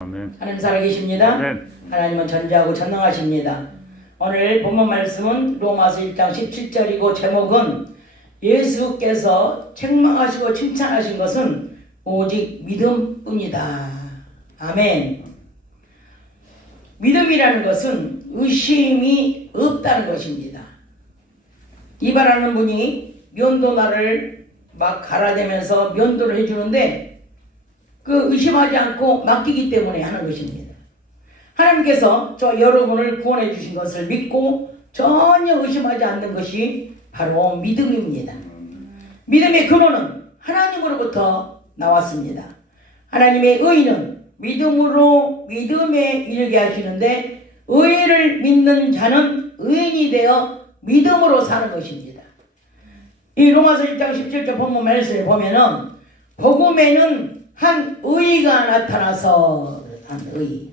아멘. 하나님 살아계십니다. 아멘. 하나님은 전지하고 전능하십니다. 오늘 본문 말씀은 로마서 1장 17절이고 제목은 예수께서 책망하시고 칭찬하신 것은 오직 믿음뿐이다. 아멘. 믿음이라는 것은 의심이 없다는 것입니다. 이발하는 분이 면도날을 막 갈아대면서 면도를 해주는데 그 의심하지 않고 맡기기 때문에 하는 것입니다. 하나님께서 저 여러분을 구원해 주신 것을 믿고 전혀 의심하지 않는 것이 바로 믿음입니다. 믿음의 근원은 하나님으로부터 나왔습니다. 하나님의 의는 믿음으로 믿음에 이르게 하시는데 의를 믿는 자는 의인이 되어 믿음으로 사는 것입니다. 이 로마서 1장 17절 본문 말씀을 보면은 복음에는 한 의가 나타나서 한 의.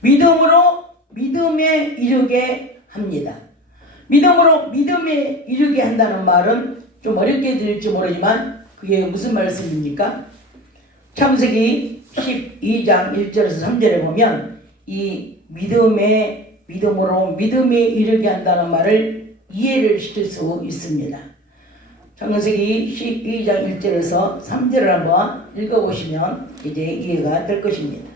믿음으로 믿음에 이르게 합니다. 믿음으로 믿음에 이르게 한다는 말은 좀 어렵게 들릴지 모르지만 그게 무슨 말씀입니까? 창세기 12장 1절에서 3절에 보면 이 믿음으로 믿음에 이르게 한다는 말을 이해를 시킬 수 있습니다. 창세기 12장 1절에서 3절을 한번 읽어보시면 이제 이해가 될 것입니다.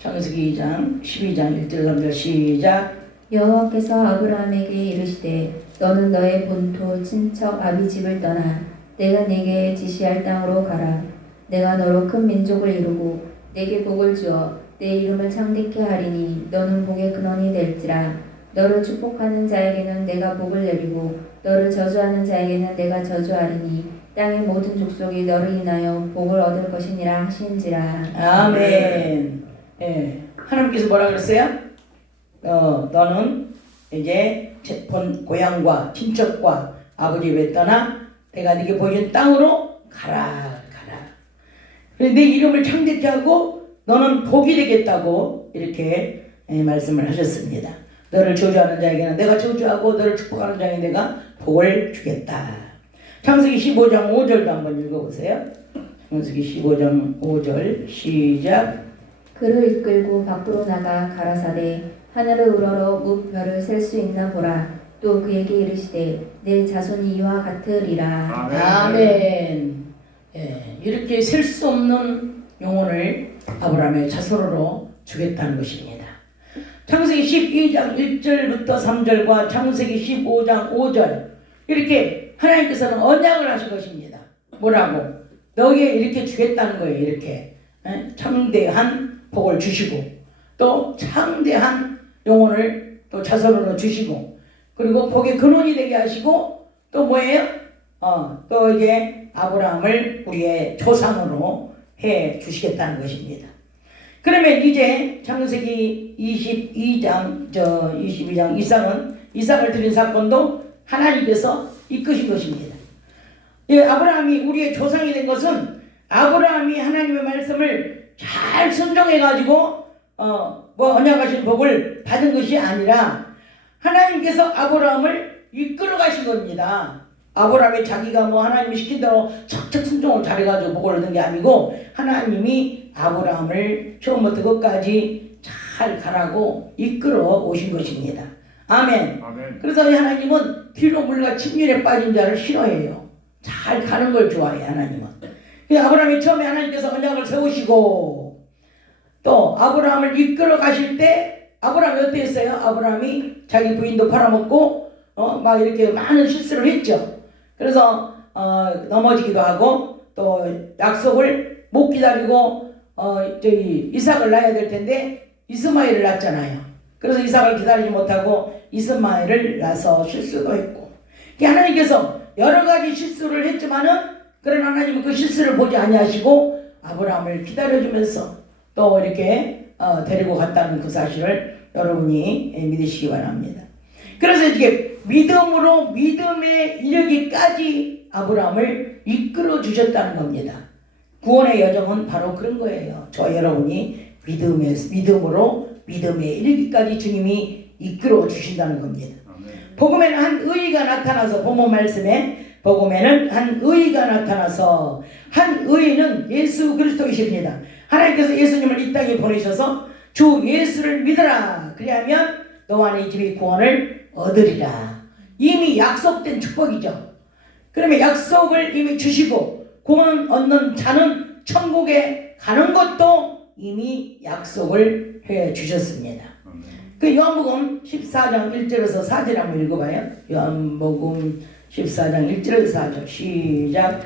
창세기 2장 12장 1절 3절 시작. 여호와께서 아브라함에게 이르시되 너는 너의 본토 친척 아비 집을 떠나 내가 네게 지시할 땅으로 가라. 내가 너로 큰 민족을 이루고 네게 복을 주어 내 이름을 창대케 하리니 너는 복의 근원이 될지라. 너를 축복하는 자에게는 내가 복을 내리고 너를 저주하는 자에게는 내가 저주하리니 땅의 모든 족속이 너를 인하여 복을 얻을 것이니라 하신지라. 아멘. 예. 하나님께서 뭐라 그랬어요? 너는 이제 본 고향과 친척과 아버지 집에 떠나 내가 네게 보여준 땅으로 가라. 그런데 내 이름을 창대케 하고 너는 복이 되겠다고 이렇게 말씀을 하셨습니다. 너를 저주하는 자에게는 내가 저주하고 너를 축복하는 자에게 내가 복을 주겠다. 창세기 15장 5절도 한번 읽어보세요. 창세기 15장 5절 시작. 그를 이끌고 밖으로 나가 가라사대 하늘을 우러러 무별을 셀 수 있나 보라. 또 그에게 이르시되 내 자손이 이와 같으리라. 아멘. 예, 이렇게 셀 수 없는 영혼을 아브라함의 자손으로 주겠다는 것입니다. 창세기 12장 1절부터 3절과 창세기 15장 5절 이렇게 하나님께서는 언약을 하신 것입니다. 뭐라고? 너에게 이렇게 주겠다는 거예요. 이렇게 창대한 복을 주시고 또 창대한 영혼을 또 자손으로 주시고 그리고 복의 근원이 되게 하시고 또 뭐예요? 또 이제 아브라함을 우리의 조상으로 해 주시겠다는 것입니다. 그러면 이제 창세기 22장 이삭을 드린 사건도 하나님께서 이끄신 것입니다. 예, 아브라함이 우리의 조상이 된 것은 아브라함이 하나님의 말씀을 잘 순종해 가지고 언약하신 복을 받은 것이 아니라 하나님께서 아브라함을 이끌어 가신 겁니다. 아브라함이 자기가 하나님이 시킨 대로 척척 순종을 잘해가지고 복을 얻은 게 아니고 하나님이 아브라함을 처음부터 끝까지 잘 가라고 이끌어 오신 것입니다. 아멘. 그래서 하나님은 뒤로 물과 침륜에 빠진 자를 싫어해요. 잘 가는 걸 좋아해 하나님은. 아브라함이 처음에 하나님께서 언약을 세우시고 또 아브라함을 이끌어 가실 때 아브라함이 어땠어요? 아브라함이 자기 부인도 팔아먹고 막 이렇게 많은 실수를 했죠. 그래서 넘어지기도 하고 또 약속을 못 기다리고 이삭을 낳아야 될 텐데 이스마엘을 낳았잖아요. 그래서 이삭을 기다리지 못하고 이스마엘을 낳아서 실수도 했고 하나님께서 여러 가지 실수를 했지만은 그러나 하나님은 그 실수를 보지 아니하시고 아브라함을 기다려주면서 또 이렇게 데리고 갔다는 그 사실을 여러분이 믿으시기 바랍니다. 그래서 이렇게 믿음으로 믿음에 이르기까지 아브라함을 이끌어 주셨다는 겁니다. 구원의 여정은 바로 그런 거예요. 저 여러분이 믿음으로 믿음에 이르기까지 주님이 이끌어 주신다는 겁니다. 복음에는 한 의가 나타나서 본문 말씀에 복음에는 한 의가 나타나서 한 의는 예수 그리스도이십니다. 하나님께서 예수님을 이 땅에 보내셔서 주 예수를 믿으라. 그리하면 너와 네 집이 구원을 얻으리라. 이미 약속된 축복이죠. 그러면 약속을 이미 주시고 구원 얻는 자는 천국에 가는 것도 이미 약속을 해 주셨습니다. 그 요한복음 14장 1절에서 4절 한번 읽어봐요. 요한복음 14장 1절에서 4절 시작.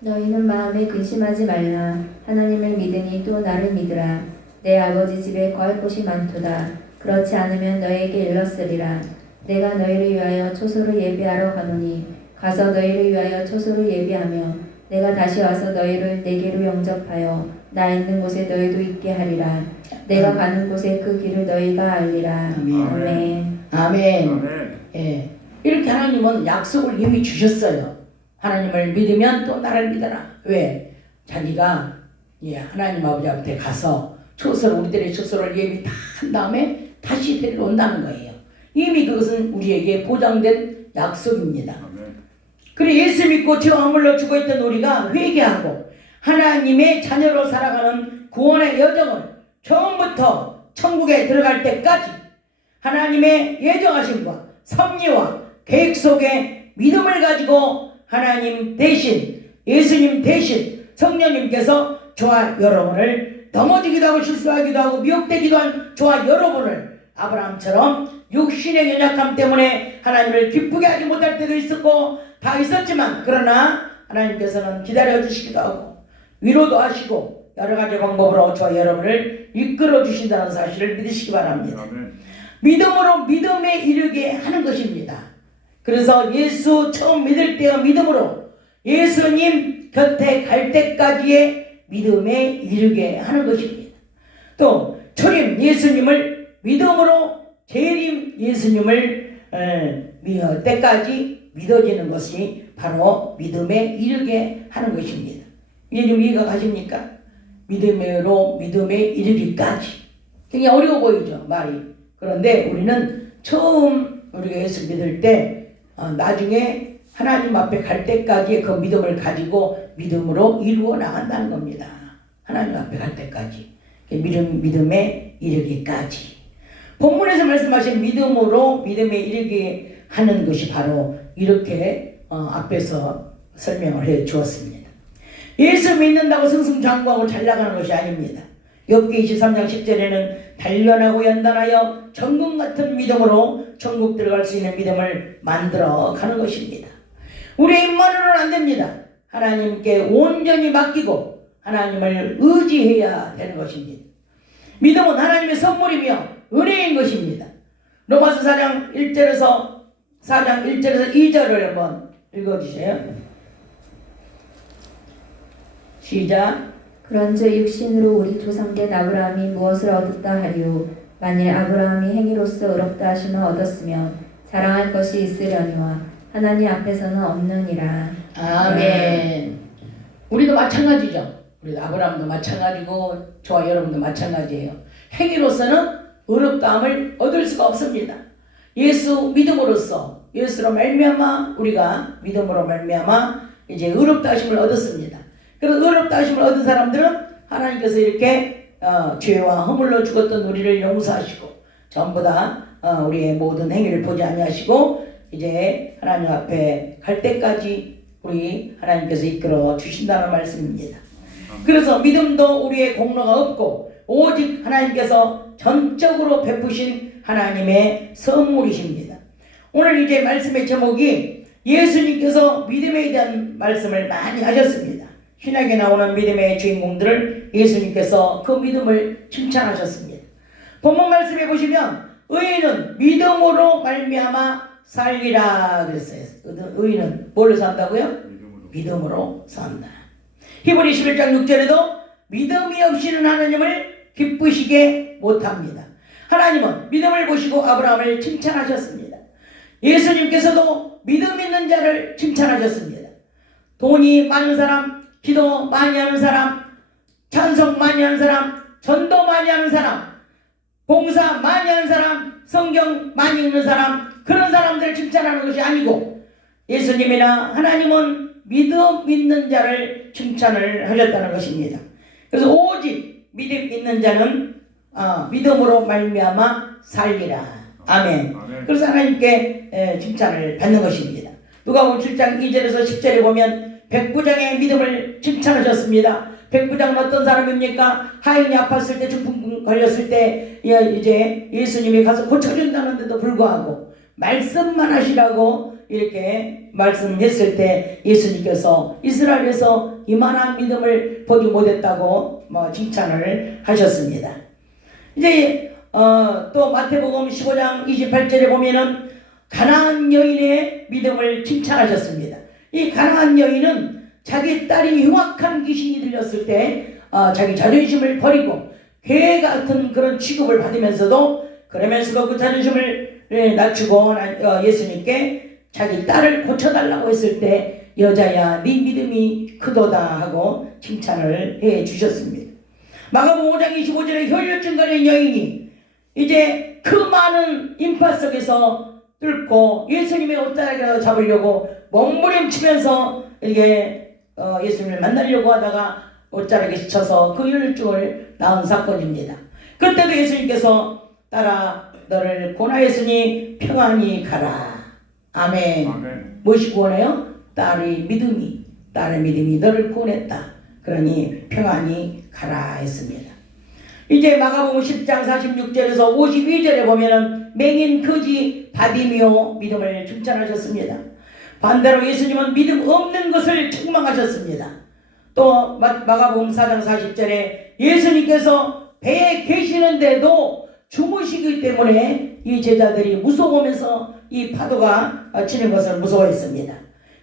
너희는 마음에 근심하지 말라. 하나님을 믿으니 또 나를 믿으라. 내 아버지 집에 거할 곳이 많도다. 그렇지 않으면 너에게 일렀으리라. 내가 너희를 위하여 초소를 예비하러 가노니 가서 너희를 위하여 초소를 예비하며 내가 다시 와서 너희를 내게로 영접하여 나 있는 곳에 너희도 있게 하리라. 내가 가는 곳에 그 길을 너희가 알리라. 아멘. 아멘. 예, 이렇게 하나님은 약속을 이미 주셨어요. 하나님을 믿으면 또 나를 믿어라. 왜? 자기가 하나님 아버지 앞에 가서 우리들의 초소를 예비 다 한 다음에 다시 데리러 온다는 거예요. 이미 그것은 우리에게 보장된 약속입니다. 그래 예수 믿고 죄 허물로 죽어있던 우리가 회개하고 하나님의 자녀로 살아가는 구원의 여정을 처음부터 천국에 들어갈 때까지 하나님의 예정하심과 섭리와 계획 속에 믿음을 가지고 하나님 대신 예수님 대신 성령님께서 저와 여러분을 넘어지기도 하고 실수하기도 하고 미혹되기도 한 저와 여러분을 아브라함처럼 육신의 연약함 때문에 하나님을 기쁘게 하지 못할 때도 있었고 다 있었지만 그러나 하나님께서는 기다려 주시기도 하고 위로도 하시고 여러 가지 방법으로 저와 여러분을 이끌어 주신다는 사실을 믿으시기 바랍니다. 믿음으로 믿음에 이르게 하는 것입니다. 그래서 예수 처음 믿을 때의 믿음으로 예수님 곁에 갈 때까지의 믿음에 이르게 하는 것입니다. 또 초림 예수님을 믿음으로 재림 예수님을 때까지 믿어지는 것이 바로 믿음에 이르게 하는 것입니다. 이게 좀 이해가 가십니까? 믿음으로 믿음에 이르기까지. 굉장히 어려워 보이죠 말이. 그런데 우리는 처음 우리가 예수 믿을 때 나중에 하나님 앞에 갈 때까지의 그 믿음을 가지고 믿음으로 이루어 나간다는 겁니다. 하나님 앞에 갈 때까지. 믿음에 이르기까지. 본문에서 말씀하신 믿음으로 믿음에 이르게 하는 것이 바로 이렇게 앞에서 설명을 해 주었습니다. 예수 믿는다고 승승장구하고 잘 나가는 것이 아닙니다. 욥기 23장 10절에는 단련하고 연단하여 정금 같은 믿음으로 천국 들어갈 수 있는 믿음을 만들어 가는 것입니다. 우리의 입만으로는 안 됩니다. 하나님께 온전히 맡기고 하나님을 의지해야 되는 것입니다. 믿음은 하나님의 선물이며 은혜인 것입니다. 로마서 4장 1절에서 2절을 한번 읽어주세요. 시작. 그런즉 육신으로 우리 조상된 아브라함이 무엇을 얻었다 하리요. 만일 아브라함이 행위로서 의롭다 하심을 얻었으면 자랑할 것이 있으려니와 하나님 앞에서는 없느니라. 아멘. 우리도 마찬가지죠. 우리 아브라함도 마찬가지고 저와 여러분도 마찬가지예요. 행위로서는 의롭다함을 얻을 수가 없습니다. 예수 믿음으로써 예수로 말미암아 우리가 믿음으로 말미암아 이제 의롭다 하심을 얻었습니다. 그래서 의롭다 하심을 얻은 사람들은 하나님께서 이렇게 죄와 허물로 죽었던 우리를 용서하시고 전부 다 우리의 모든 행위를 보지 아니하시고 이제 하나님 앞에 갈 때까지 우리 하나님께서 이끌어 주신다는 말씀입니다. 그래서 믿음도 우리의 공로가 없고 오직 하나님께서 전적으로 베푸신 하나님의 선물이십니다. 오늘 이제 말씀의 제목이 예수님께서 믿음에 대한 말씀을 많이 하셨습니다. 신약에 나오는 믿음의 주인공들을 예수님께서 그 믿음을 칭찬하셨습니다. 본문 말씀에 보시면 의인은 믿음으로 말미암아 살리라 그랬어요. 의인은 뭘로 산다고요? 믿음으로 산다. 히브리 11장 6절에도 믿음이 없이는 하나님을 기쁘시게 못합니다. 하나님은 믿음을 보시고 아브라함을 칭찬하셨습니다. 예수님께서도 믿음 있는 자를 칭찬하셨습니다. 돈이 많은 사람, 기도 많이 하는 사람, 찬송 많이 하는 사람, 전도 많이 하는 사람, 봉사 많이 하는 사람, 성경 많이 읽는 사람, 그런 사람들을 칭찬하는 것이 아니고 예수님이나 하나님은 믿음 있는 자를 칭찬을 하셨다는 것입니다. 그래서 오직 믿음 있는 자는 믿음으로 말미암아 살리라. 아멘. 그래서 하나님께 칭찬을 받는 것입니다. 누가복음 7장 2절에서 10절에 보면 백부장의 믿음을 칭찬하셨습니다. 백부장은 어떤 사람입니까? 하인이 아팠을 때, 중풍 걸렸을 때 이제 예수님이 가서 고쳐준다는데도 불구하고 말씀만 하시라고 이렇게 말씀했을 때 예수님께서 이스라엘에서 이만한 믿음을 보지 못했다고 칭찬을 하셨습니다. 이제 또 마태복음 15장 28절에 보면은 가나안 여인의 믿음을 칭찬하셨습니다. 이 가나안 여인은 자기 딸이 흉악한 귀신이 들렸을 때 자기 자존심을 버리고 개 같은 그런 취급을 받으면서도 그러면서도 그 자존심을 낮추고 예수님께 자기 딸을 고쳐달라고 했을 때 여자야 네 믿음이 크도다 하고 칭찬을 해 주셨습니다. 마가복음 5장 25절에 혈류증 걸린 여인이 이제 그 많은 인파 속에서 뚫고 예수님의 옷자락이라도 잡으려고 몸부림치면서 이게 예수님을 만나려고 하다가 옷자락에 스쳐서 그 혈류증을 낳은 사건입니다. 그때도 예수님께서 딸아 너를 고나했으니 평안히 가라. 아멘. 아멘. 무엇이 구원해요? 딸의 믿음이 너를 구원했다. 그러니 평안히 가라 했습니다. 이제 마가복음 10장 46절에서 52절에 보면은 맹인 거지 바디미오 믿음을 칭찬하셨습니다. 반대로 예수님은 믿음 없는 것을 책망하셨습니다. 또 마가복음 4장 40절에 예수님께서 배에 계시는데도 주무시기 때문에 이 제자들이 무서워하면서 이 파도가 치는 것을 무서워했습니다.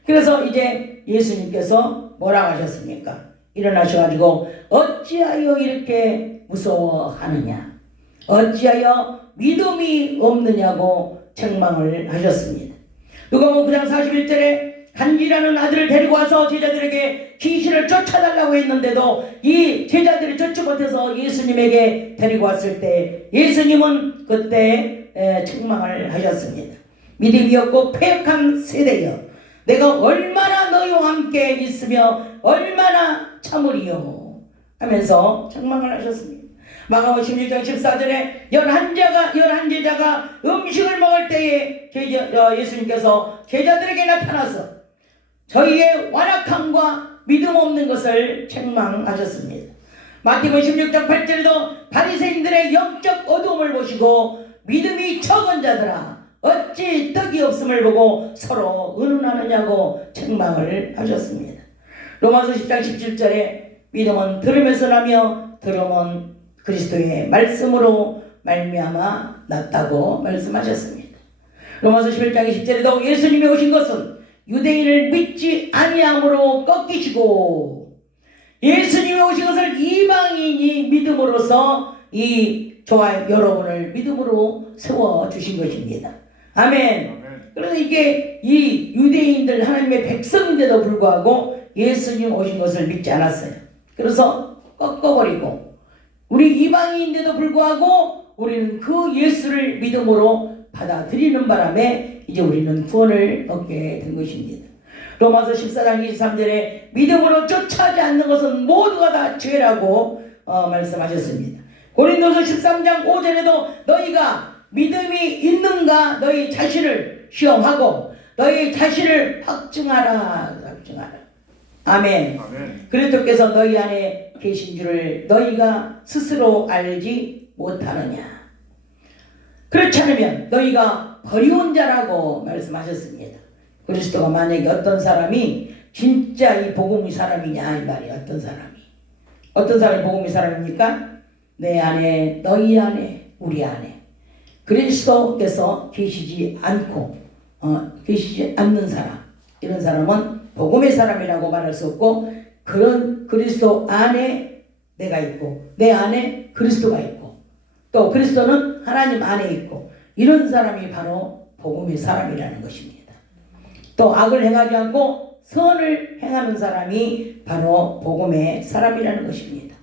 그래서 이제 예수님께서 뭐라고 하셨습니까? 일어나셔가지고 어찌하여 이렇게 무서워하느냐, 어찌하여 믿음이 없느냐고 책망을 하셨습니다. 누가복음 9장 41절에 간지라는 아들을 데리고 와서 제자들에게 귀신을 쫓아달라고 했는데도 이 제자들이 쫓지 못해서 예수님에게 데리고 왔을 때 예수님은 그때 책망을 하셨습니다. 믿음이 없고 패역한 세대여, 내가 얼마나 너희와 함께 있으며 얼마나 참으리요 하면서 책망을 하셨습니다. 마가복음 16장 14절에 11제자가 음식을 먹을 때에 예수님께서 제자들에게 나타나서 저희의 완악함과 믿음 없는 것을 책망하셨습니다. 마태복음 16장 8절에도 바리새인들의 영적 어두움을 보시고 믿음이 적은 자들아 어찌 떡이 없음을 보고 서로 의논하느냐고 책망을 하셨습니다. 로마서 10장 17절에 믿음은 들으면서 나며 들음은 그리스도의 말씀으로 말미암아 났다고 말씀하셨습니다. 로마서 11장 20절에도 예수님이 오신 것은 유대인을 믿지 아니함으로 꺾이시고 예수님이 오신 것을 이방인이 믿음으로써 저와 여러분을 믿음으로 세워주신 것입니다. 아멘. 그래서 이게 이 유대인들 하나님의 백성인데도 불구하고 예수님 오신 것을 믿지 않았어요. 그래서 꺾어버리고 우리 이방인인데도 불구하고 우리는 그 예수를 믿음으로 받아들이는 바람에 이제 우리는 구원을 얻게 된 것입니다. 로마서 14장 23절에 믿음으로 쫓아하지 않는 것은 모두가 다 죄라고 말씀하셨습니다. 고린도서 13장 5절에도 너희가 믿음이 있는가 너희 자신을 시험하고 너희 자신을 확증하라. 아멘. 그리스도께서 너희 안에 계신 줄을 너희가 스스로 알지 못하느냐. 그렇지 않으면 너희가 버리운 자라고 말씀하셨습니다. 그리스도가 만약에 어떤 사람이 진짜 이 복음의 사람이냐 이 말이에요. 어떤 사람이 복음의 사람입니까? 내 안에 너희 안에 우리 안에 그리스도께서 계시지 않는 사람, 이런 사람은 복음의 사람이라고 말할 수 없고 그런 그리스도 안에 내가 있고 내 안에 그리스도가 있고 또 그리스도는 하나님 안에 있고 이런 사람이 바로 복음의 사람이라는 것입니다. 또 악을 행하지 않고 선을 행하는 사람이 바로 복음의 사람이라는 것입니다.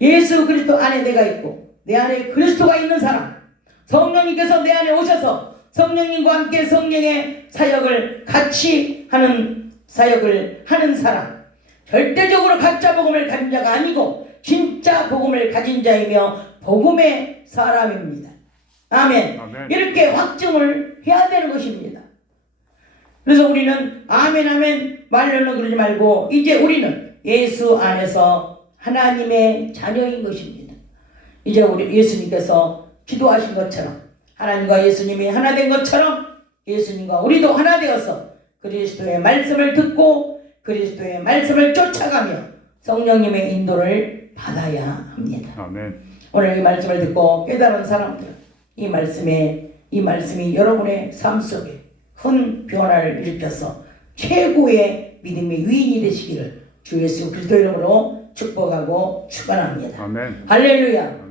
예수 그리스도 안에 내가 있고 내 안에 그리스도가 있는 사람, 성령님께서 내 안에 오셔서 성령님과 함께 성령의 사역을 같이 하는 사역을 하는 사람, 절대적으로 가짜 복음을 가진 자가 아니고 진짜 복음을 가진 자이며 복음의 사람입니다. 아멘. 아멘. 이렇게 확증을 해야 되는 것입니다. 그래서 우리는 아멘 아멘 말로는 그러지 말고 이제 우리는 예수 안에서 하나님의 자녀인 것입니다. 이제 우리 예수님께서 기도하신 것처럼 하나님과 예수님이 하나 된 것처럼 예수님과 우리도 하나 되어서 그리스도의 말씀을 듣고 그리스도의 말씀을 쫓아가며 성령님의 인도를 받아야 합니다. 아멘. 오늘 이 말씀을 듣고 깨달은 사람들은 이 말씀이 여러분의 삶 속에 큰 변화를 일으켜서 최고의 믿음의 위인이 되시기를 주 예수 그리스도 이름으로 축복하고 축원합니다. 아멘. 할렐루야.